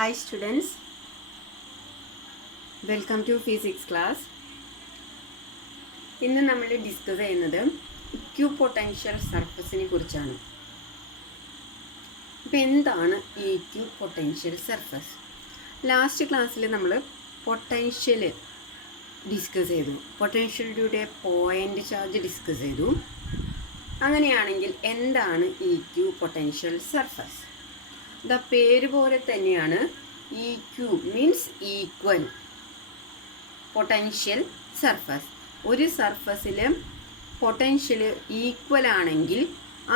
Hi students, welcome to physics class. ഇന്ന് നമ്മൾ discuss ചെയ്യുന്നത് ഇക്വിപൊട്ടൻഷ്യൽ സർഫസിനെ കുറിച്ചാണ്. അപ്പോൾ എന്താണ് ഈ ഇക്വിപൊട്ടൻഷ്യൽ സർഫസ്? ലാസ്റ്റ് ക്ലാസ്സിൽ നമ്മൾ പൊട്ടൻഷ്യൽ ഡിസ്കസ് ചെയ്തു, potential due to point charge discuss ചെയ്തു. അങ്ങനെയാണെങ്കിൽ എന്താണ് ഈ ഇക്വിപൊട്ടൻഷ്യൽ സർഫസ്? പേര് പോലെ തന്നെയാണ്, equi means equal, potential surface. ഒരു സർഫസിൽ പൊട്ടൻഷ്യൽ ഈക്വൽ ആണെങ്കിൽ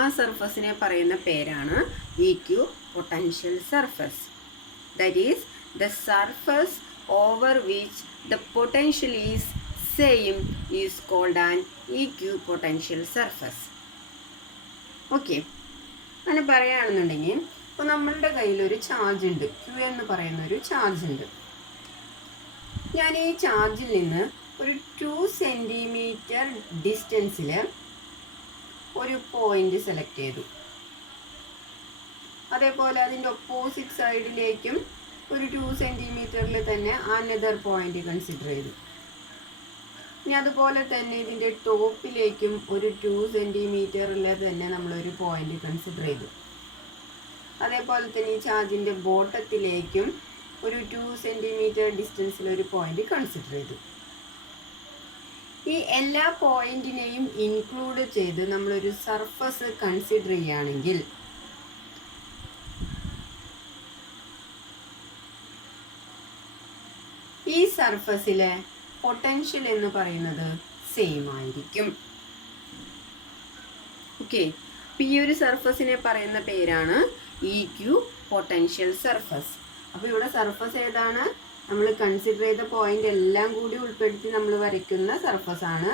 ആ സർഫസിനെ പറയുന്ന പേരാണ് equipotential surface. That is the surface over which the potential is same is called an equipotential surface. Okay, അങ്ങനെ പറയുകയാണെന്നുണ്ടെങ്കിൽ ഇപ്പോൾ നമ്മളുടെ കയ്യിലൊരു ചാർജ് ഉണ്ട്, ക്യു എന്ന് പറയുന്ന ഒരു ചാർജ് ഉണ്ട്. ഞാൻ ഈ ചാർജിൽ നിന്ന് ഒരു 2 സെൻറ്റിമീറ്റർ ഡിസ്റ്റൻസിൽ ഒരു പോയിന്റ് സെലക്ട് ചെയ്തു. അതേപോലെ അതിൻ്റെ ഒപ്പോസിറ്റ് സൈഡിലേക്കും ഒരു 2 സെൻറ്റിമീറ്ററിൽ തന്നെ അനദർ പോയിന്റ് കൺസിഡർ ചെയ്തു. ഇനി അതുപോലെ തന്നെ ഇതിൻ്റെ ടോപ്പിലേക്കും ഒരു 2 സെൻറ്റിമീറ്ററിൽ തന്നെ നമ്മളൊരു പോയിന്റ് കൺസിഡർ ചെയ്തു. അതേപോലെ തന്നെ ഈ ചാർജിൻ്റെ ബോട്ടത്തിലേക്കും ഒരു 2 സെൻറ്റിമീറ്റർ ഡിസ്റ്റൻസിൽ ഒരു പോയിന്റ് കൺസിഡർ ചെയ്തു. ഈ എല്ലാ പോയിന്റിനെയും ഇൻക്ലൂഡ് ചെയ്ത് നമ്മളൊരു സർഫസ് കൺസിഡർ ചെയ്യുകയാണെങ്കിൽ ഈ സർഫസിലെ പൊട്ടൻഷ്യൽ എന്ന് പറയുന്നത് സെയിം ആയിരിക്കും. ഓക്കെ, അപ്പോൾ ഈ ഒരു സർഫസിനെ പറയുന്ന പേരാണ് ഇക്യു പൊട്ടൻഷ്യൽ സർഫസ്. അപ്പോൾ ഇവിടെ സർഫസ് ഏതാണ്? നമ്മൾ കൺസിഡർ ചെയ്ത പോയിന്റ് എല്ലാം കൂടി ഉൾപ്പെടുത്തി നമ്മൾ വരയ്ക്കുന്ന സർഫസ് ആണ്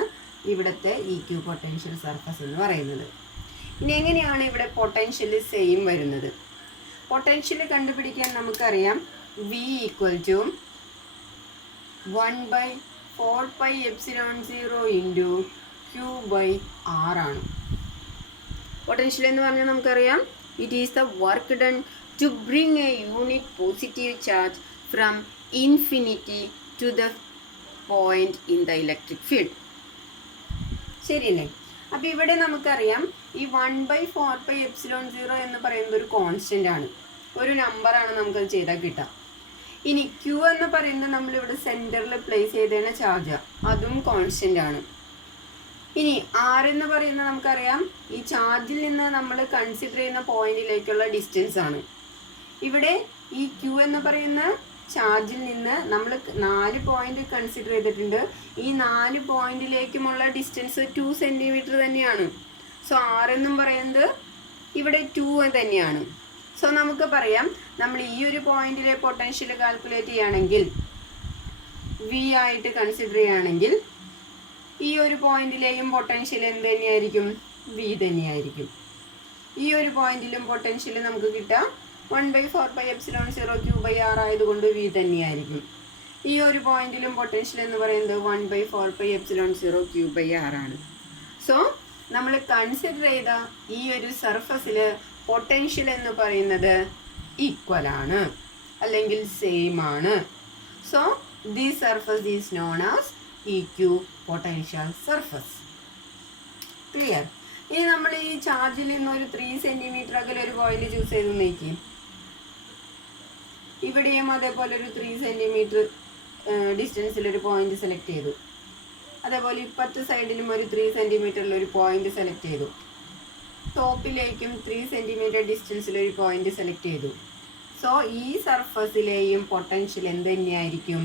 ഇവിടുത്തെ ഇക്യു പൊട്ടൻഷ്യൽ സർഫസ് എന്ന് പറയുന്നത്. ഇനി എങ്ങനെയാണ് ഇവിടെ പൊട്ടൻഷ്യൽ സെയിം വരുന്നത്? പൊട്ടൻഷ്യൽ കണ്ടുപിടിക്കാൻ നമുക്കറിയാം V = 1/4πε0 × Q/r ആണ്. പൊട്ടൻഷ്യൽ എന്ന് പറഞ്ഞാൽ നമുക്കറിയാം it is the work done to bring a unit positive charge from infinity to the point in the electric field. ശരിയല്ലേ? അപ്പോൾ ഇവിടെ നമുക്കറിയാം ഈ 1/4πε0 എന്ന് പറയുന്നത് ഒരു കോൺസ്റ്റൻ്റ് ആണ്, ഒരു നമ്പറാണ്, നമുക്കത് ചെയ്താൽ കിട്ടാം. ഇനി Q എന്ന് പറയുന്നത് നമ്മളിവിടെ സെൻറ്ററിൽ പ്ലേസ് ചെയ്തേണ്ട ചാർജാണ്, അതും കോൺസ്റ്റൻ്റ് ആണ്. ഇനി R എന്ന് പറയുന്നത് നമുക്കറിയാം ഈ ചാർജിൽ നിന്ന് നമ്മൾ കൺസിഡർ ചെയ്യുന്ന പോയിന്റിലേക്കുള്ള ഡിസ്റ്റൻസ് ആണ്. ഇവിടെ ഈ Q എന്ന് പറയുന്ന ചാർജിൽ നിന്ന് നമ്മൾ 4 പോയിന്റ് കൺസിഡർ ചെയ്തിട്ടുണ്ട്. ഈ 4 പോയിന്റിലേക്കുമുള്ള ഡിസ്റ്റൻസ് 2 സെൻറ്റിമീറ്റർ തന്നെയാണ്. സോ R എന്നും പറയുന്നത് ഇവിടെ 2 തന്നെയാണ്. സോ നമുക്ക് പറയാം, നമ്മൾ ഈ ഒരു പോയിന്റിലെ പൊട്ടൻഷ്യൽ കാൽക്കുലേറ്റ് ചെയ്യുകയാണെങ്കിൽ, V ആയിട്ട് കൺസിഡർ ചെയ്യുകയാണെങ്കിൽ, ഈ ഒരു പോയിന്റിലെയും പൊട്ടൻഷ്യൽ എന്ത് തന്നെയായിരിക്കും? V തന്നെയായിരിക്കും. ഈ ഒരു പോയിന്റിലും പൊട്ടൻഷ്യൽ നമുക്ക് കിട്ടാം 1/4πε0 Q/r ആയതുകൊണ്ട് V തന്നെയായിരിക്കും. ഈ ഒരു പോയിന്റിലും പൊട്ടൻഷ്യൽ എന്ന് പറയുന്നത് 1/4πε0 Q/r ആണ്. സോ നമ്മൾ കൺസിഡർ ചെയ്ത ഈ ഒരു സർഫസിൽ പൊട്ടൻഷ്യൽ എന്ന് പറയുന്നത് ഈക്വൽ ആണ്, അല്ലെങ്കിൽ സെയിം ആണ്. So this surface is known as EQ potential surface. Clear? ഇനി നമ്മൾ ഈ ചാർജിൽ നിന്ന് ഒരു 3 സെൻറ്റിമീറ്റർ അകലെ ഒരു പോയിന്റ് ചൂസ് ചെയ്ത് നോക്കി. ഇവിടെയും അതേപോലെ ഒരു 3 സെൻറ്റിമീറ്റർ ഡിസ്റ്റൻസിൽ ഒരു പോയിന്റ് സെലക്ട് ചെയ്തു. അതേപോലെ ഇപ്പത്തെ സൈഡിലും ഒരു 3 സെൻറ്റിമീറ്ററിൽ ഒരു പോയിന്റ് സെലക്ട് ചെയ്തു. ടോപ്പിലേക്കും 3 സെൻറ്റിമീറ്റർ ഡിസ്റ്റൻസിൽ ഒരു പോയിന്റ് സെലക്ട് ചെയ്തു. സോ ഈ സർഫസിലെയും പൊട്ടൻഷ്യൽ എന്ത് തന്നെയായിരിക്കും?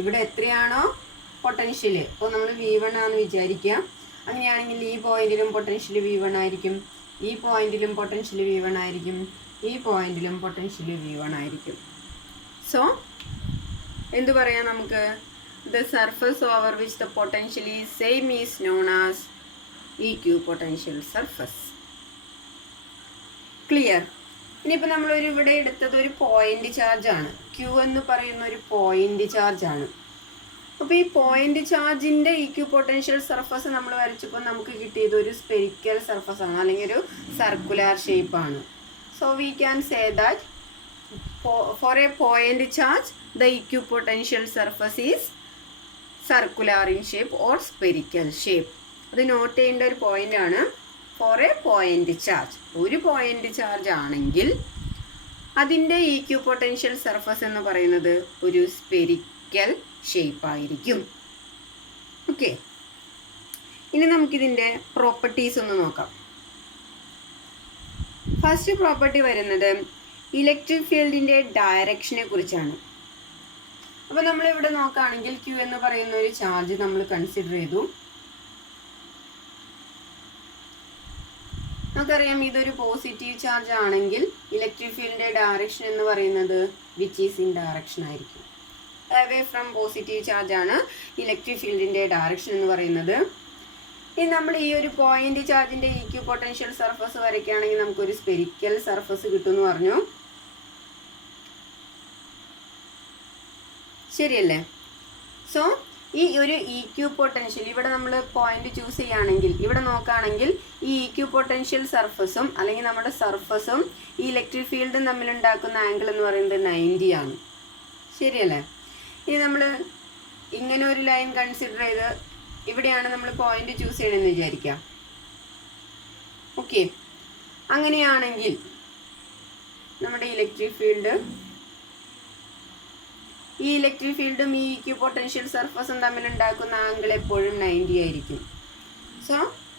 ഇവിടെ എത്രയാണോ പൊട്ടൻഷ്യൽ, ഇപ്പോൾ നമ്മൾ V1 ആണെന്ന് വിചാരിക്കുക. അങ്ങനെയാണെങ്കിൽ ഈ പോയിന്റിലും പൊട്ടൻഷ്യൽ V1 ആയിരിക്കും, ഈ പോയിന്റിലും പൊട്ടൻഷ്യൽ V1 ആയിരിക്കും, ഈ പോയിന്റിലും പൊട്ടൻഷ്യൽ V1 ആയിരിക്കും. സോ എന്തു പറയാം നമുക്ക്? The surface over which the potential is same is known as EQ potential surface. Clear? ഇനിയിപ്പോൾ നമ്മളൊരു ഇവിടെ എടുത്തത് ഒരു പോയിന്റ് ചാർജാണ്. Q എന്ന് പറയുന്ന ഒരു പോയിന്റ് ചാർജാണ്. അപ്പോൾ ഈ പോയിന്റ് ചാർജിൻ്റെ ഇക്യു പൊട്ടൻഷ്യൽ സർഫസ് നമ്മൾ വരച്ചപ്പോൾ നമുക്ക് കിട്ടിയത് ഒരു സ്പെരിക്കൽ സർഫസ് ആണ്, അല്ലെങ്കിൽ ഒരു സർക്കുലർ ഷേപ്പാണ്. So we can say that for a point charge the equipotential surface is circular in shape or spherical shape. അത് നോട്ട് ചെയ്യേണ്ട ഒരു പോയിന്റ് ആണ്. ഫോർ എ പോയിന്റ് ചാർജ്, ഒരു പോയിന്റ് ചാർജ് ആണെങ്കിൽ അതിൻ്റെ ഇക്യു പൊട്ടൻഷ്യൽ സർഫസ് എന്ന് പറയുന്നത് ഒരു സ്പെരിക്കൽ ഷേപ്പ് ആയിരിക്കും. ഓക്കെ, ഇനി നമുക്കിതിൻ്റെ പ്രോപ്പർട്ടീസ് ഒന്ന് നോക്കാം. ഫസ്റ്റ് പ്രോപ്പർട്ടി വരുന്നത് ഇലക്ട്രിക് ഫീൽഡിൻ്റെ ഡയറക്ഷനെ കുറിച്ചാണ്. അപ്പോൾ നമ്മളിവിടെ നോക്കുകയാണെങ്കിൽ ക്യൂ എന്ന് പറയുന്ന ഒരു ചാർജ് നമ്മൾ കൺസിഡർ ചെയ്തു. നമുക്കറിയാം ഇതൊരു പോസിറ്റീവ് ചാർജ് ആണെങ്കിൽ ഇലക്ട്രിക് ഫീൽഡിൻ്റെ ഡയറക്ഷൻ എന്ന് പറയുന്നത് വിച്ച് ഈസ് ഇൻ ഡയറക്ഷൻ ആയിരിക്കും. അവേ ഫ്രം പോസിറ്റീവ് ചാർജ് ആണ് ഇലക്ട്രിക് ഫീൽഡിൻ്റെ ഡയറക്ഷൻ എന്ന് പറയുന്നത്. ഇനി നമ്മൾ ഈ ഒരു പോയിന്റ് ചാർജിൻ്റെ ഇക്യു പൊട്ടൻഷ്യൽ സർഫസ് വരയ്ക്കുകയാണെങ്കിൽ നമുക്കൊരു സ്പെരിക്കൽ സർഫസ് കിട്ടുമെന്ന് പറഞ്ഞു. ശരിയല്ലേ? സോ ഈ ഒരു ഇക്യു പൊട്ടൻഷ്യൽ ഇവിടെ നമ്മൾ പോയിന്റ് ചൂസ് ചെയ്യുകയാണെങ്കിൽ ഇവിടെ നോക്കുകയാണെങ്കിൽ ഈ ഇക്യു പൊട്ടൻഷ്യൽ സർഫസും അല്ലെങ്കിൽ നമ്മുടെ സർഫസും ഈ ഇലക്ട്രിക് ഫീൽഡും തമ്മിലുണ്ടാക്കുന്ന ആംഗിൾ എന്ന് പറയുന്നത് 90 ആണ്. ശരിയല്ലേ? ഇനി നമ്മൾ ഇങ്ങനെ ഒരു ലൈൻ കൺസിഡർ ചെയ്ത് ഇവിടെയാണ് നമ്മൾ പോയിന്റ് ചൂസ് ചെയ്യണമെന്ന് വിചാരിക്കാം. ഓക്കെ, അങ്ങനെയാണെങ്കിൽ നമ്മുടെ ഇലക്ട്രിക് ഫീൽഡും ഈ ഇക്യു പൊട്ടൻഷ്യൽ സർഫസും തമ്മിലുണ്ടാക്കുന്ന ആംഗിൾ എപ്പോഴും 90 ആയിരിക്കും. സോ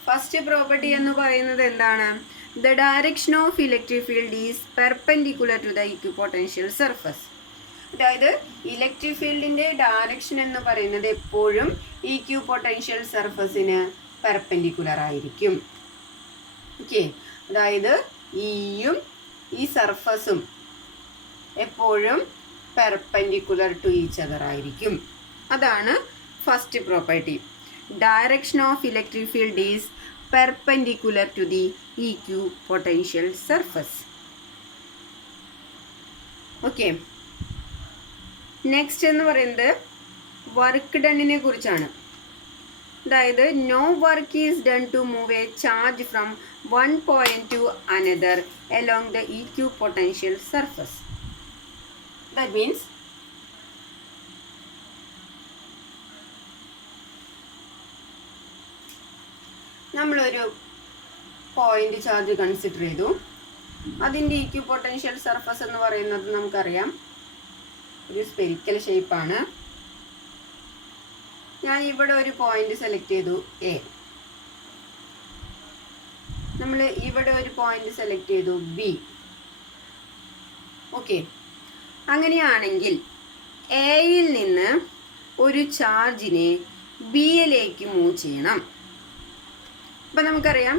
ഫസ്റ്റ് പ്രോപ്പർട്ടി എന്ന് പറയുന്നത് എന്താണ്? The direction of electric field is perpendicular to the equipotential surface. അതായത് ഇലക്ട്രിക് ഫീൽഡിൻ്റെ ഡയറക്ഷൻ എന്ന് പറയുന്നത് എപ്പോഴും ഇക്യു പൊട്ടൻഷ്യൽ സർഫസിന് പെർപെൻഡിക്കുലർ ആയിരിക്കും. ഓക്കെ, അതായത് ഇയും ഈ സർഫസും എപ്പോഴും പെർപെൻഡിക്കുലർ ടു ഈച്ച് അതർ ആയിരിക്കും. അതാണ് first property. Direction of electric field is perpendicular to the equipotential surface. Okay, next എന്ന് പറയുന്നത് വർക്ക് ഡണ്ണിനെ കുറിച്ചാണ്. അതായത് no work is done to move a charge from one point to another along the equipotential surface. That means നമ്മളൊരു point charge consider ചെയ്തു. അതിൻ്റെ EQ potential surface എന്ന് പറയുന്നത് നമുക്കറിയാം ഒരു സ്പെരിക്കൽ ഷേപ്പാണ്. ഞാൻ ഇവിടെ ഒരു പോയിന്റ് സെലക്ട് ചെയ്തു എ. നമ്മൾ ഇവിടെ ഒരു പോയിന്റ് സെലക്ട് ചെയ്തു ബി. ഓക്കെ, അങ്ങനെയാണെങ്കിൽ എയിൽ നിന്ന് ഒരു ചാർജിനെ ബിയിലേക്ക് മൂവ് ചെയ്യണം. അപ്പം നമുക്കറിയാം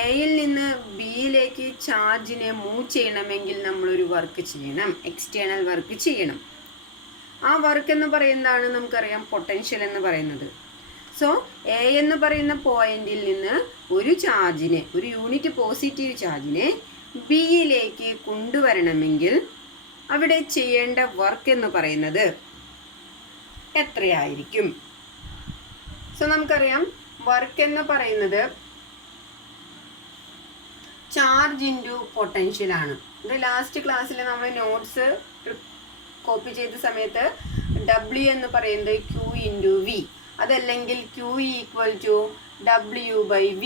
എയിൽ നിന്ന് ബിയിലേക്ക് ചാർജിനെ മൂവ് ചെയ്യണമെങ്കിൽ നമ്മളൊരു വർക്ക് ചെയ്യണം, എക്സ്റ്റേണൽ വർക്ക് ചെയ്യണം. ആ വർക്ക് എന്ന് പറയുന്നതാണ് നമുക്കറിയാം പൊട്ടൻഷ്യൽ എന്ന് പറയുന്നത്. സോ എ എന്ന് പറയുന്ന പോയിന്റിൽ നിന്ന് ഒരു ചാർജിനെ, ഒരു യൂണിറ്റ് പോസിറ്റീവ് ചാർജിനെ ബിയിലേക്ക് കൊണ്ടുവരണമെങ്കിൽ അവിടെ ചെയ്യേണ്ട വർക്ക് എന്ന് പറയുന്നത് എത്രയായിരിക്കും? സോ നമുക്കറിയാം വർക്ക് എന്ന് പറയുന്നത് ചാർജ് ഇൻറ്റു പൊട്ടൻഷ്യൽ ആണ്. ഇത് ലാസ്റ്റ് ക്ലാസ്സിൽ നമ്മൾ നോട്ട്സ് കോപ്പി ചെയ്ത സമയത്ത് W എന്ന് പറയുന്നത് Q ഇൻറ്റു വി, അതല്ലെങ്കിൽ Q ഈക്വൽ ടു W/V,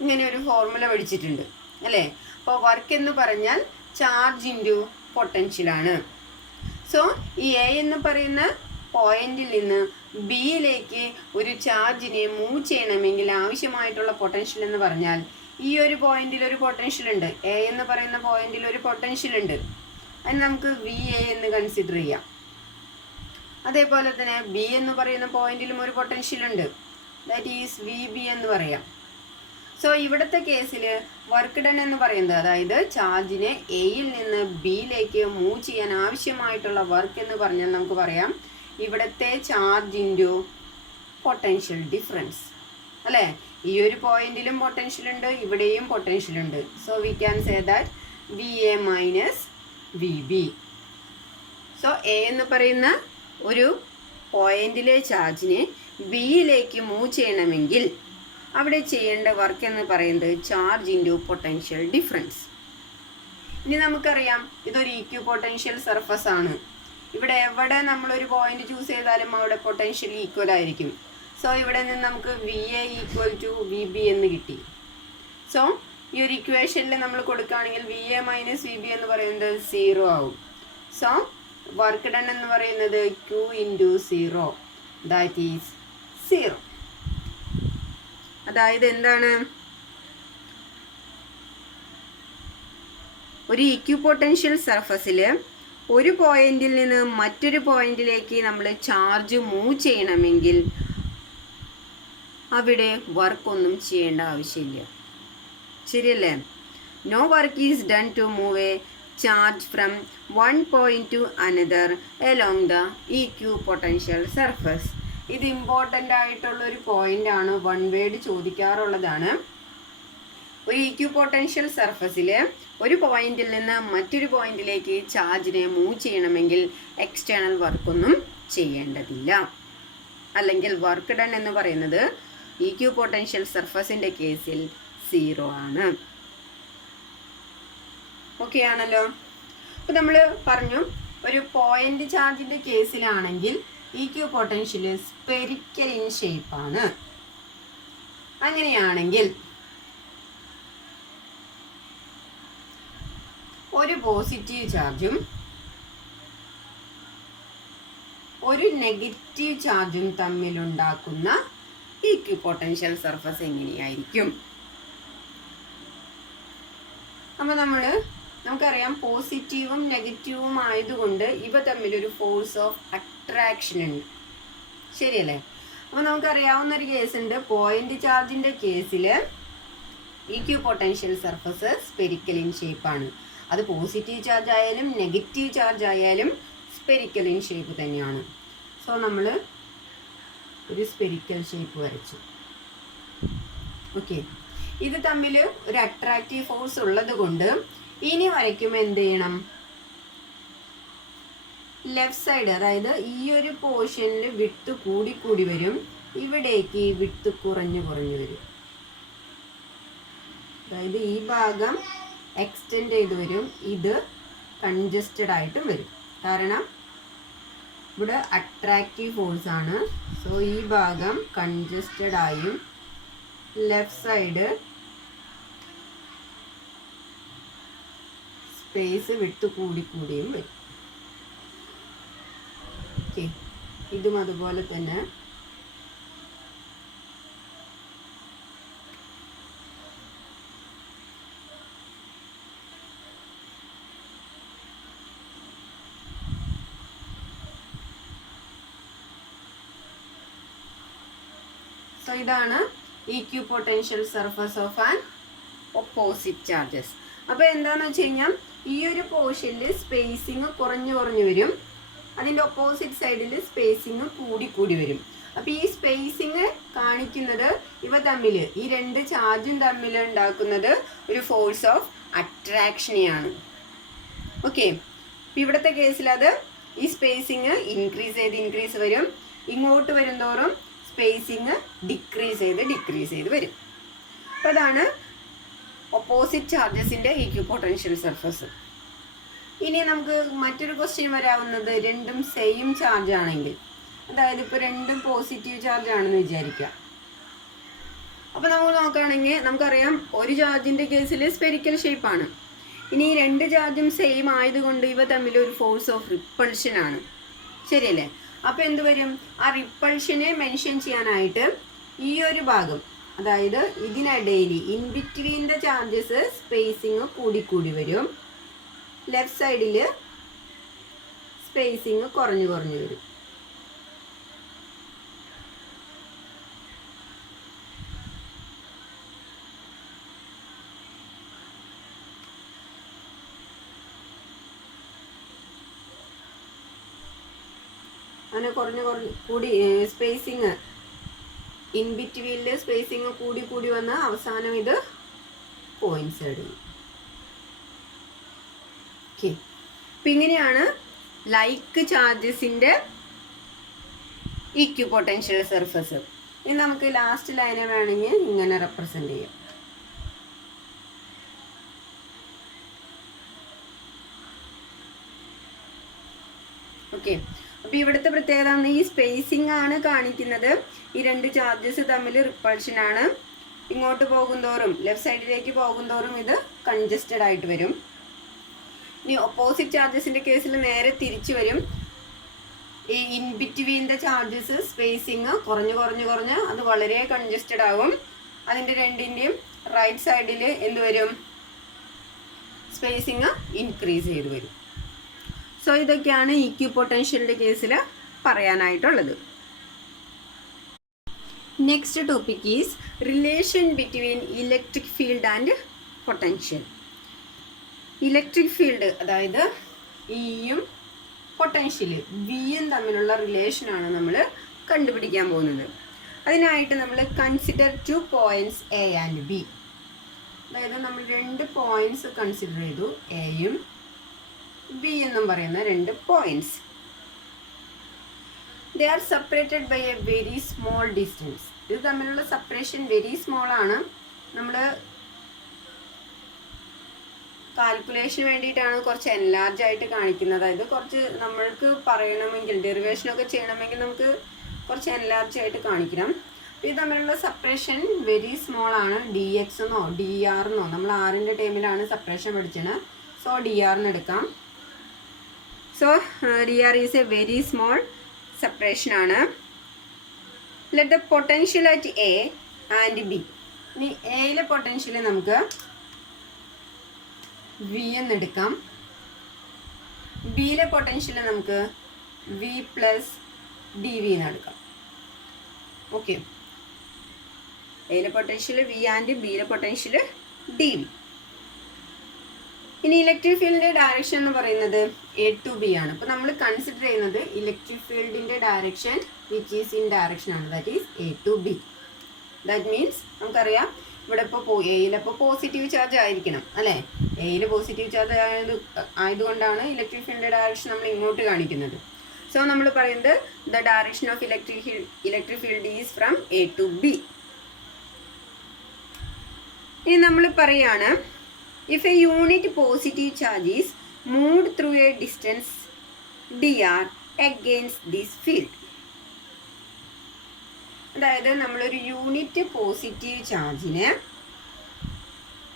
ഇങ്ങനെ ഒരു ഫോർമുല പഠിച്ചിട്ടുണ്ട് അല്ലേ? അപ്പോൾ വർക്ക് എന്ന് പറഞ്ഞാൽ ചാർജ് ഇൻറ്റു പൊട്ടൻഷ്യലാണ്. സോ ഈ എ എന്ന് പറയുന്ന പോയിന്റിൽ നിന്ന് ബിയിലേക്ക് ഒരു ചാർജിനെ മൂവ് ചെയ്യണമെങ്കിൽ ആവശ്യമായിട്ടുള്ള പൊട്ടൻഷ്യൽ എന്ന് പറഞ്ഞാൽ ഈ ഒരു പോയിന്റിൽ ഒരു പൊട്ടൻഷ്യൽ ഉണ്ട്, എ എന്ന് പറയുന്ന പോയിന്റിൽ ഒരു പൊട്ടൻഷ്യൽ ഉണ്ട്. അതിന് നമുക്ക് വി എ എന്ന് കൺസിഡർ ചെയ്യാം. അതേപോലെ തന്നെ ബി എന്ന് പറയുന്ന പോയിന്റിലും ഒരു പൊട്ടൻഷ്യൽ ഉണ്ട്, ദാറ്റ് ഈസ് വി ബി എന്ന് പറയാം. സോ ഇവിടുത്തെ കേസിൽ വർക്ക് ഡൺ എന്ന് പറയുന്നത്, അതായത് ചാർജിനെ എയിൽ നിന്ന് ബിയിലേക്ക് മൂവ് ചെയ്യാൻ ആവശ്യമായിട്ടുള്ള വർക്ക് എന്ന് പറഞ്ഞാൽ നമുക്ക് പറയാം ഇവിടുത്തെ ചാർജ് ഇൻറ്റു പൊട്ടൻഷ്യൽ ഡിഫറൻസ് അല്ലേ? ഈ ഒരു പോയിന്റിലും പൊട്ടൻഷ്യൽ ഉണ്ട്, ഇവിടെയും പൊട്ടൻഷ്യൽ ഉണ്ട്. So we can say that V A minus V B. So A എന്ന് പറയുന്ന ഒരു പോയിന്റിലെ ചാർജിനെ ബിയിലേക്ക് മൂവ് ചെയ്യണമെങ്കിൽ അവിടെ ചെയ്യേണ്ട വർക്ക് എന്ന് പറയുന്നത് ചാർജ് ഇൻറ്റു പൊട്ടൻഷ്യൽ ഡിഫറൻസ്. ഇനി നമുക്കറിയാം ഇതൊരു ഇക്യു പൊട്ടൻഷ്യൽ സർഫസ് ആണ്. ഇവിടെ എവിടെ നമ്മളൊരു പോയിന്റ് ചൂസ് ചെയ്താലും അവിടെ പൊട്ടൻഷ്യൽ ഈക്വൽ ആയിരിക്കും. സോ ഇവിടെ നിന്ന് നമുക്ക് V A equal to V B എന്ന് കിട്ടി. സോ ഈ ഒരു ഇക്വേഷനിൽ നമ്മൾ കൊടുക്കുകയാണെങ്കിൽ V A minus V B എന്ന് പറയുന്നത് 0 ആവും. സോ വർക്ക് ഡൺ എന്ന് പറയുന്നത് Q ഇൻറ്റു 0, ദാറ്റ് ഈസ് 0. അതായത് എന്താണ്, ഒരു ഇക്യു പൊട്ടൻഷ്യൽ സർഫസിൽ ഒരു പോയിന്റിൽ നിന്ന് മറ്റൊരു പോയിന്റിലേക്ക് നമ്മൾ ചാർജ് മൂവ് ചെയ്യണമെങ്കിൽ അവിടെ വർക്കൊന്നും ചെയ്യേണ്ട ആവശ്യമില്ല. ശരിയല്ലേ? No work is done to move a charge from one point to another along the equipotential surface. ഇത് ഇമ്പോർട്ടൻ്റ് ആയിട്ടുള്ളൊരു പോയിൻ്റാണ്, വൺ വേർഡ് ചോദിക്കാറുള്ളതാണ്. ഒരു ഇക്യു പൊട്ടൻഷ്യൽ സർഫസിൽ ഒരു പോയിന്റിൽ നിന്ന് മറ്റൊരു പോയിന്റിലേക്ക് ചാർജിനെ മൂവ് ചെയ്യണമെങ്കിൽ എക്സ്റ്റേണൽ വർക്കൊന്നും ചെയ്യേണ്ടതില്ല. അല്ലെങ്കിൽ വർക്ക് ഡൺ എന്ന് പറയുന്നത് ഇക്യു പൊട്ടൻഷ്യൽ സർഫസിൻ്റെ കേസിൽ 0 ആണ്. ഓക്കെ ആണല്ലോ? അപ്പോൾ നമ്മൾ പറഞ്ഞു ഒരു പോയിന്റ് ചാർജിൻ്റെ കേസിലാണെങ്കിൽ ഇക്യു പൊട്ടൻഷ്യൽ സ്പെരിക്കൽ ഇൻ ഷേപ്പാണ്. അങ്ങനെയാണെങ്കിൽ ഒരു പോസിറ്റീവ് ചാർജും ഒരു നെഗറ്റീവ് ചാർജും തമ്മിലുണ്ടാക്കുന്ന ഇക്യു പൊട്ടൻഷ്യൽ സർഫസ് എങ്ങനെയായിരിക്കും? അപ്പോൾ നമുക്കറിയാം പോസിറ്റീവും നെഗറ്റീവും ആയതുകൊണ്ട് ഇവ തമ്മിലൊരു ഫോഴ്സ് ഓഫ് അട്രാക്ഷൻ ഉണ്ട്. ശരിയല്ലേ? അപ്പോൾ നമുക്കറിയാവുന്ന ഒരു കേസുണ്ട്. പോയിന്റ് ചാർജിൻ്റെ കേസിൽ equipotential surface spherical in ഷേപ്പാണ്. അത് പോസിറ്റീവ് ചാർജ് ആയാലും നെഗറ്റീവ് ചാർജ് ആയാലും സ്പെരിക്കൽ ഇൻ ഷേപ്പ് തന്നെയാണ്. സോ നമ്മൾ ഒരു സ്പെരിക്കൽ ഷേപ്പ് വരച്ചു. ഓക്കെ, ഇത് തമ്മിൽ ഒരു അട്രാക്റ്റീവ് ഫോഴ്സ് ഉള്ളത് കൊണ്ട് ഇനി വരയ്ക്കുമ്പോൾ എന്ത് ചെയ്യണം? ലെഫ്റ്റ് സൈഡ്, അതായത് ഈ ഒരു പോർഷനിൽ വിട്ട് കൂടി വരും, ഇവിടേക്ക് വിട്ട് കുറഞ്ഞു വരും. അതായത് ഈ ഭാഗം എക്സ്റ്റെൻഡ് ചെയ്ത് വരും, ഇത് കൺജസ്റ്റഡ് ആയിട്ടും വരും. കാരണം ഇവിടെ അട്രാക്റ്റീവ് ഫോഴ്സ് ആണ്. സോ ഈ ഭാഗം കൺജസ്റ്റഡ് ആയും ലെഫ്റ്റ് സൈഡ് സ്പേസ് വിട്ട് കൂടിയും വരും. ഓക്കെ, ഇതും അതുപോലെ തന്നെ. സോ ഇതാണ് EQ potential surface of an opposite charges. അപ്പോൾ എന്താണെന്ന് വെച്ച് കഴിഞ്ഞാൽ ഈ ഒരു പോർഷനിൽ സ്പേസിങ് കുറഞ്ഞു വരും, അതിൻ്റെ ഓപ്പോസിറ്റ് സൈഡിൽ സ്പേസിങ് കൂടി വരും. അപ്പോൾ ഈ സ്പേസിങ് കാണിക്കുന്നത് ഇവ തമ്മിൽ, ഈ രണ്ട് ചാർജും തമ്മിൽ ഉണ്ടാക്കുന്നത് ഒരു ഫോഴ്സ് ഓഫ് അട്രാക്ഷനെയാണ്. ഓക്കെ, ഇവിടുത്തെ കേസിൽ അത് ഈ സ്പേസിങ് ഇൻക്രീസ് വരും, ഇങ്ങോട്ട് വരുന്തോറും സ്പേസിങ് ഡിക്രീസ് ചെയ്ത് വരും. അപ്പോൾ അതാണ് ഓപ്പോസിറ്റ് ചാർജസിൻ്റെ ഇക്യു പൊട്ടൻഷ്യൽ സർഫസ്. ഇനി നമുക്ക് മറ്റൊരു ക്വസ്റ്റ്യൻ വരാവുന്നത് രണ്ടും സെയിം ചാർജ് ആണെങ്കിൽ, അതായത് ഇപ്പോൾ രണ്ടും പോസിറ്റീവ് ചാർജ് ആണെന്ന് വിചാരിക്കുക. അപ്പോൾ നമ്മൾ നോക്കുകയാണെങ്കിൽ നമുക്കറിയാം ഒരു ചാർജിൻ്റെ കേസിൽ സ്പെരിക്കൽ ഷേപ്പാണ്. ഇനി ഈ രണ്ട് ചാർജും സെയിം ആയതുകൊണ്ട് ഇവ തമ്മിൽ ഒരു ഫോഴ്സ് ഓഫ് റിപ്പൾഷൻ ആണ്. ശരിയല്ലേ? അപ്പോൾ എന്ത് വരും? ആ റിപ്പൾഷനെ മെൻഷൻ ചെയ്യാനായിട്ട് ഈ ഒരു ഭാഗം, അതായത് ഇതിനിടയിൽ in between the charges spacing കൂടി വരും, ലെഫ്റ്റ് സൈഡിൽ സ്പേസിങ് കുറഞ്ഞു വരും. അങ്ങനെ കൂടി സ്പേസിങ് ഇൻ ബിറ്റ്വീനിൽ സ്പേസിങ് കൂടി വന്ന് അവസാനം ഇത് കോയിൻസൈഡ് ചെയ്യും. ഓക്കെ, അപ്പം ഇങ്ങനെയാണ് ലൈക്ക് ചാർജസിൻ്റെ ഇക്വിപൊട്ടൻഷ്യൽ സർഫസ്. ഇനി നമുക്ക് ലാസ്റ്റ് ലൈനെ വേണമെങ്കിൽ ഇങ്ങനെ റെപ്രസെന്റ് ചെയ്യാം. ഓക്കെ, അപ്പോൾ ഇവിടുത്തെ പ്രത്യേകത ഈ സ്പേസിംഗ് ആണ് കാണിക്കുന്നത്. ഈ രണ്ട് ചാർജസ് തമ്മിൽ റിപ്പൾഷൻ ആണ്. ഇങ്ങോട്ട് പോകുന്തോറും ലെഫ്റ്റ് സൈഡിലേക്ക് പോകുന്തോറും ഇത് കൺജസ്റ്റഡ് ആയിട്ട് വരും. ഇനി ഓപ്പോസിറ്റ് ചാർജസിന്റെ കേസിൽ നേരെ തിരിച്ചു വരും. ഈ in between the charges spacing കുറഞ്ഞ് അത് വളരെ കൺജസ്റ്റഡ് ആകും. അതിൻ്റെ രണ്ടിൻ്റെയും റൈറ്റ് സൈഡിൽ എന്ത് വരും? സ്പേസിങ് ഇൻക്രീസ് ചെയ്ത് വരും. സോ ഇതൊക്കെയാണ് ഇക്വിപൊട്ടൻഷ്യലിൻ്റെ കേസിൽ പറയാനായിട്ടുള്ളത്. Next topic is relation between electric field and potential. Electric field, അതായത് ഇയും പൊട്ടൻഷ്യൽ വിയും തമ്മിലുള്ള റിലേഷനാണ് നമ്മൾ കണ്ടുപിടിക്കാൻ പോകുന്നത്. അതിനായിട്ട് നമ്മൾ consider 2 points A and B. അതായത് നമ്മൾ 2 പോയിന്റ്സ് കൺസിഡർ ചെയ്തു, എയും ബി എന്നും പറയുന്ന 2 points. They are separated by a very small distance. ഇത് തമ്മിലുള്ള സെപ്പറേഷൻ വെരി സ്മോൾ ആണ്. നമ്മൾ കാൽക്കുലേഷന് വേണ്ടിയിട്ടാണ് കുറച്ച് എൻലാർജ് ആയിട്ട് കാണിക്കുന്നത്. അതായത് കുറച്ച് നമ്മൾക്ക് പറയണമെങ്കിൽ ഡെറിവേഷനൊക്കെ ചെയ്യണമെങ്കിൽ നമുക്ക് കുറച്ച് എൻലാർജ് ആയിട്ട് കാണിക്കണം. ഇത് തമ്മിലുള്ള സെപ്പറേഷൻ വെരി സ്മോൾ ആണ്. ഡി എക്സ് എന്നോ ഡി ആർ എന്നോ, നമ്മൾ ആറിൻ്റെ ടൈമിലാണ് സെപ്പറേഷൻ പഠിച്ചത്. സോ ഡി ആറിന് എടുക്കാം. So D R is a very small separation ആണ്. Let the potential at A and B. ഇനി എയിലെ പൊട്ടൻഷ്യൽ നമുക്ക് വി എന്നെടുക്കാം. ബിയിലെ പൊട്ടൻഷ്യൽ നമുക്ക് വി പ്ലസ് ഡി വി എന്നെടുക്കാം. ഓക്കെ, എയിലെ പൊട്ടൻഷ്യൽ വി ആൻഡ് ബിയിലെ പൊട്ടൻഷ്യൽ ഡി വി. ഇനി ഇലക്ട്രിക് ഫീൽഡിന്റെ ഡയറക്ഷൻ എന്ന് പറയുന്നത് എ ടു ബി ആണ്. അപ്പോൾ നമ്മൾ കൺസിഡർ ചെയ്യുന്നത് ഇലക്ട്രിക് ഫീൽഡിന്റെ direction which is in direction ആണ്, that is A to B. That means നമുക്കറിയാം ഇവിടെ ഇപ്പോൾ എയിലപ്പോൾ പോസിറ്റീവ് ചാർജ് ആയിരിക്കണം അല്ലേ? എയിൽ പോസിറ്റീവ് ചാർജ് ആയതുകൊണ്ടാണ് ഇലക്ട്രിക് ഫീൽഡിന്റെ ഡയറക്ഷൻ നമ്മൾ ഇങ്ങോട്ട് കാണിക്കുന്നത്. സോ നമ്മൾ പറയുന്നത് the direction of electric field is from A to B. ഇനി നമ്മൾ പറയാണ്, if a unit positive charge is moved through a distance dr against this field. അതായത് നമ്മളൊരു യൂണിറ്റ് പോസിറ്റീവ് ചാർജിനെ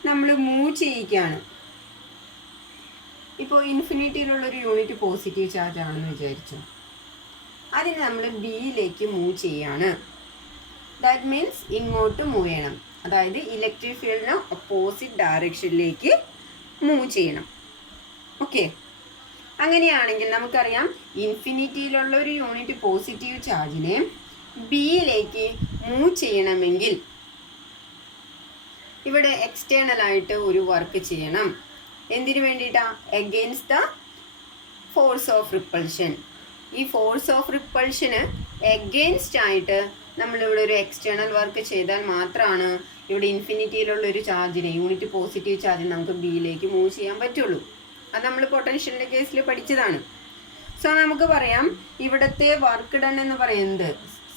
നമ്മൾ മൂവ് ചെയ്യിക്കുകയാണ്. ഇപ്പോൾ ഇൻഫിനിറ്റിയിലുള്ളൊരു യൂണിറ്റ് പോസിറ്റീവ് ചാർജ് ആണെന്ന് വിചാരിച്ചു. അതിന് നമ്മൾ ബിയിലേക്ക് മൂവ് ചെയ്യാണ്. ദാറ്റ് മീൻസ് ഇങ്ങോട്ട് മൂവ് ചെയ്യണം. അതായത് ഇലക്ട്രിക് ഫീൽഡിന് ഓപ്പോസിറ്റ് ഡയറക്ഷനിലേക്ക് മൂവ് ചെയ്യണം. ഓക്കെ, അങ്ങനെയാണെങ്കിൽ നമുക്കറിയാം ഇൻഫിനിറ്റിയിലുള്ള ഒരു യൂണിറ്റ് പോസിറ്റീവ് ചാർജിനെ ബിയിലേക്ക് മൂവ് ചെയ്യണമെങ്കിൽ ഇവിടെ എക്സ്റ്റേണൽ ആയിട്ട് ഒരു വർക്ക് ചെയ്യണം. എന്തിനു വേണ്ടിയിട്ടാണ്? Against the force of repulsion. ഈ ഫോഴ്സ് ഓഫ് റിപ്പൾഷന് എഗെയിൻസ്റ്റ് ആയിട്ട് നമ്മളിവിടെ ഒരു എക്സ്റ്റേണൽ വർക്ക് ചെയ്താൽ മാത്രമാണ് ഇവിടെ ഇൻഫിനിറ്റിയിലുള്ള ഒരു ചാർജിനെ, യൂണിറ്റ് പോസിറ്റീവ് ചാർജിനെ നമുക്ക് ബിയിലേക്ക് മൂവ് ചെയ്യാൻ പറ്റുള്ളൂ. അത് നമ്മൾ പൊട്ടൻഷ്യലിൻ്റെ കേസിൽ പഠിച്ചതാണ്. സോ നമുക്ക് പറയാം ഇവിടുത്തെ വർക്ക് ഡൺ എന്ന് പറയുന്നത്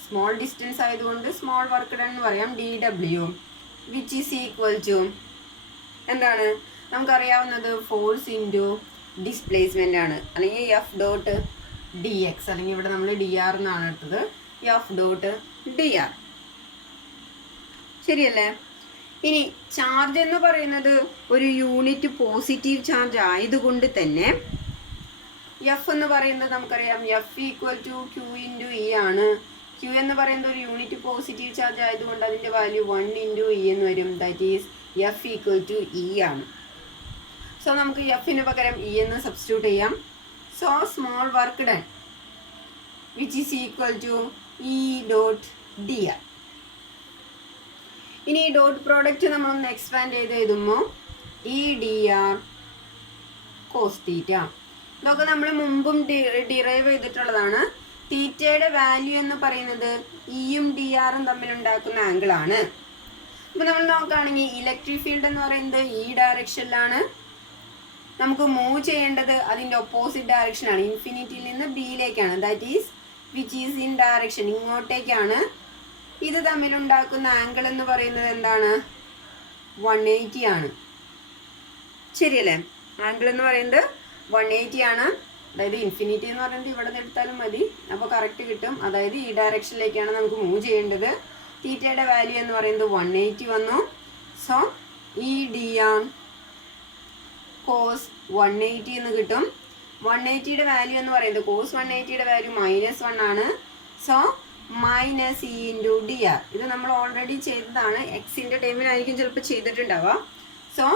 സ്മോൾ ഡിസ്റ്റൻസ് ആയതുകൊണ്ട് സ്മോൾ വർക്ക് ഡൺ എന്ന് പറയാം, D W which is equal to എന്താണ്? നമുക്കറിയാവുന്നത് ഫോഴ്സ് ഇൻറ്റു ഡിസ്പ്ലേസ്മെൻ്റ് ആണ്, അല്ലെങ്കിൽ എഫ് ഡോട്ട് ഡി എക്സ്, അല്ലെങ്കിൽ ഇവിടെ നമ്മൾ ഡി ആർ എന്നാണ് എടുത്തത്, എഫ് ഡോട്ട് ഡി ആർ. ശരിയല്ലേ? ഇനി ചാർജ് എന്ന് പറയുന്നത് ഒരു യൂണിറ്റ് പോസിറ്റീവ് ചാർജ് ആയതുകൊണ്ട് തന്നെ എഫ് എന്ന് പറയുന്നത് നമുക്കറിയാം F equal to Q into E ആണ്. ക്യൂ എന്ന് പറയുന്നത് ഒരു യൂണിറ്റ് പോസിറ്റീവ് ചാർജ് ആയതുകൊണ്ട് അതിൻ്റെ വാല്യൂ 1 ഇൻറ്റു ഇ എന്ന് വരും. That is F equal to E ആണ്. സോ നമുക്ക് എഫിന് പകരം ഇ എന്ന് സബ്സ്റ്റിറ്റ്യൂട്ട് ചെയ്യാം. So small work done which is equal to E dot D R. ഇനി ഈ ഡോട്ട് പ്രോഡക്റ്റ് നമ്മളൊന്ന് എക്സ്പാൻഡ് ചെയ്ത് എഴുതുമ്പോൾ E D R cos theta. ഇതൊക്കെ നമ്മൾ മുമ്പും ഡിറൈവ് ചെയ്തിട്ടുള്ളതാണ്. തീറ്റയുടെ വാല്യൂ എന്ന് പറയുന്നത് ഇയും ഡി ആറും തമ്മിലുണ്ടാക്കുന്ന ആംഗിളാണ്. അപ്പോൾ നമ്മൾ നോക്കുകയാണെങ്കിൽ ഇലക്ട്രിക് ഫീൽഡ് എന്ന് പറയുന്നത് ഈ ഡയറക്ഷനിലാണ്. നമുക്ക് മൂവ് ചെയ്യേണ്ടത് അതിൻ്റെ ഓപ്പോസിറ്റ് ഡയറക്ഷനാണ്, ഇൻഫിനിറ്റിയിൽ നിന്ന് ബിയിലേക്കാണ്. That is which is in direction, ഇങ്ങോട്ടേക്കാണ്. ഇത് തമ്മിലുണ്ടാക്കുന്ന ആംഗിൾ എന്ന് പറയുന്നത് എന്താണ്? 180 ആണ്. ശരിയല്ലേ? ആംഗിൾ എന്ന് പറയുന്നത് 180 ആണ്. അതായത് ഇൻഫിനിറ്റി എന്ന് പറയുന്നത് ഇവിടെ നിന്ന് എടുത്താലും മതി, അപ്പോൾ കറക്റ്റ് കിട്ടും. അതായത് ഈ ഡയറക്ഷനിലേക്കാണ് നമുക്ക് മൂവ് ചെയ്യേണ്ടത്. തീറ്റയുടെ വാല്യൂ എന്ന് പറയുന്നത് 180 വന്നു. സോ ഈ ഡി ആർ കോസ് 180 എന്ന് കിട്ടും. 180യുടെ വാല്യൂ എന്ന് പറയുന്നത് കോസ് 180യുടെ വാല്യൂ -1 ആണ്. So minus E into D R. ഇത് നമ്മൾ ഓൾറെഡി ചെയ്തതാണ്, എക്സിൻ്റെ ടൈമിലായിരിക്കും ചിലപ്പോൾ ചെയ്തിട്ടുണ്ടാവുക. സോ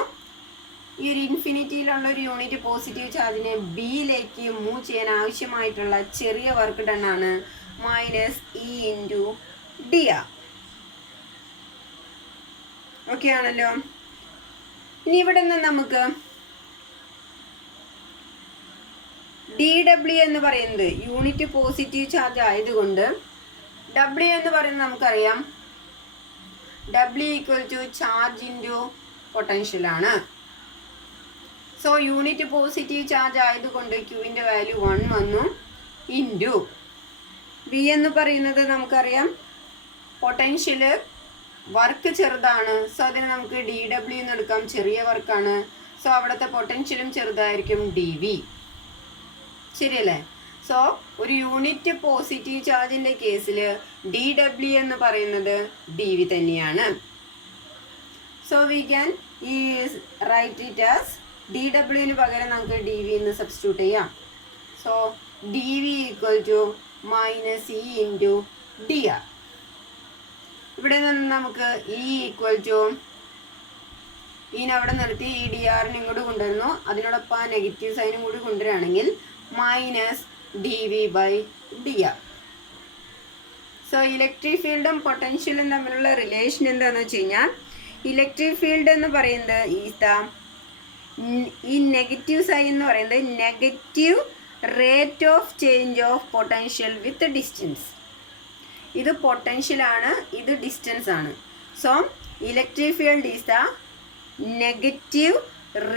ഈ ഒരു ഇൻഫിനിറ്റിയിലുള്ള ഒരു യൂണിറ്റ് പോസിറ്റീവ് ചാർജിനെ ബിയിലേക്ക് മൂവ് ചെയ്യാൻ ആവശ്യമായിട്ടുള്ള ചെറിയ വർക്ക് ഡൺ ആണ് minus E into D R. Okay ആണല്ലോ. ഇനി ഇവിടെ നിന്ന് നമുക്ക് ഡി ഡബ്ല്യു എന്ന് പറയുന്നത് യൂണിറ്റ് പോസിറ്റീവ് ചാർജ് ആയതുകൊണ്ട് ഡബ്ല്യു എന്ന് പറയുന്നത് നമുക്കറിയാം W equal to charge into potential ആണ്. സോ യൂണിറ്റ് പോസിറ്റീവ് ചാർജ് ആയതുകൊണ്ട് ക്യൂവിൻ്റെ വാല്യൂ 1 വന്നു. ഇൻറ്റു ബി എന്ന് പറയുന്നത് നമുക്കറിയാം പൊട്ടൻഷ്യൽ വർക്ക് ചെറുതാണ്. സോ അതിന് നമുക്ക് ഡി ഡബ്ല്യു എന്ന് എടുക്കാം, ചെറിയ വർക്കാണ്. സോ അവിടുത്തെ പൊട്ടൻഷ്യലും ചെറുതായിരിക്കും, ഡി വി. ശരിയല്ലേ? സോ ഒരു യൂണിറ്റ് പോസിറ്റീവ് ചാർജിൻ്റെ കേസിൽ ഡി ഡബ്ല്യു എന്ന് പറയുന്നത് ഡി വി തന്നെയാണ്. സോ വി ക്യാൻ ഈ റൈറ്റ് ഇറ്റ് ആസ് ഡി ഡബ്ല്യുവിന് പകരം നമുക്ക് ഡി വി എന്ന് സബ്സ്റ്റിറ്റ്യൂട്ട് ചെയ്യാം. So D V equal to minus E into D R. ഇവിടെ നിന്ന് നമുക്ക് ഇ ഈക്വൽ ടു അവിടെ നിർത്തി ഈ ഡി ആറിന് ഇങ്ങോട്ട് കൊണ്ടുവരുന്നു, അതിനോടൊപ്പം ആ നെഗറ്റീവ് സൈനും കൂടി കൊണ്ടുവരികയാണെങ്കിൽ minus D V by D R. So electric ഫീൽഡും പൊട്ടൻഷ്യലും തമ്മിലുള്ള റിലേഷൻ എന്താണെന്ന് വെച്ച് കഴിഞ്ഞാൽ ഇലക്ട്രിക് ഫീൽഡ് എന്ന് പറയുന്നത് ഈ നെഗറ്റീവ് സൈൻ എന്ന് പറയുന്നത് negative rate of change of potential with distance. ഇത് പൊട്ടൻഷ്യലാണ്, ഇത് ഡിസ്റ്റൻസ് ആണ്. So electric field is the negative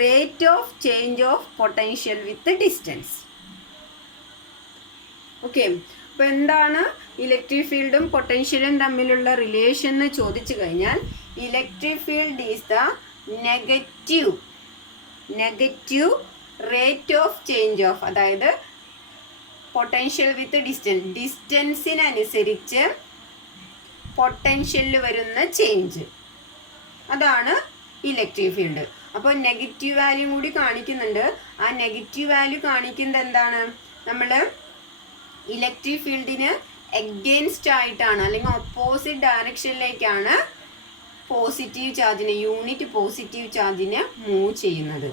rate of change of potential with distance. Okay, അപ്പോൾ എന്താണ് ഇലക്ട്രിക് ഫീൽഡും പൊട്ടൻഷ്യലും തമ്മിലുള്ള റിലേഷൻ എന്ന് ചോദിച്ചു കഴിഞ്ഞാൽ electric field is the negative rate of change of, അതായത് പൊട്ടൻഷ്യൽ വിത്ത് ഡിസ്റ്റൻസിനനുസരിച്ച് പൊട്ടൻഷ്യലിൽ വരുന്ന ചേഞ്ച്, അതാണ് ഇലക്ട്രിക് ഫീൽഡ്. അപ്പോൾ നെഗറ്റീവ് വാല്യൂ കൂടി കാണിക്കുന്നുണ്ട്. ആ നെഗറ്റീവ് വാല്യൂ കാണിക്കുന്നത് എന്താണ്? നമ്മൾ ഇലക്ട്രിക് ഫീൽഡിന് എഗെയിൻസ്റ്റ് ആയിട്ടാണ് അല്ലെങ്കിൽ ഓപ്പോസിറ്റ് ഡയറക്ഷനിലേക്കാണ് പോസിറ്റീവ് ചാർജിനെ, യൂണിറ്റ് പോസിറ്റീവ് ചാർജിനെ മൂവ് ചെയ്യുന്നത്.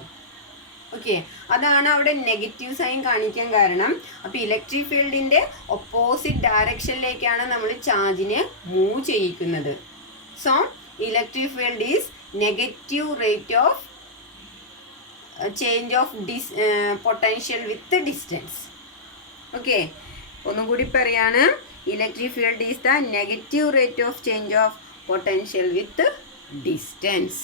ഓക്കെ, അതാണ് അവിടെ നെഗറ്റീവ് സൈൻ കാണിക്കാൻ കാരണം. അപ്പോൾ ഇലക്ട്രിക് ഫീൽഡിൻ്റെ ഓപ്പോസിറ്റ് ഡയറക്ഷനിലേക്കാണ് നമ്മൾ ചാർജിനെ മൂവ് ചെയ്യിക്കുന്നത്. So electric field is negative rate of change of potential with distance. Okay, ഒന്നും കൂടി പറയാണ്, electric field is the negative rate of change of potential with distance.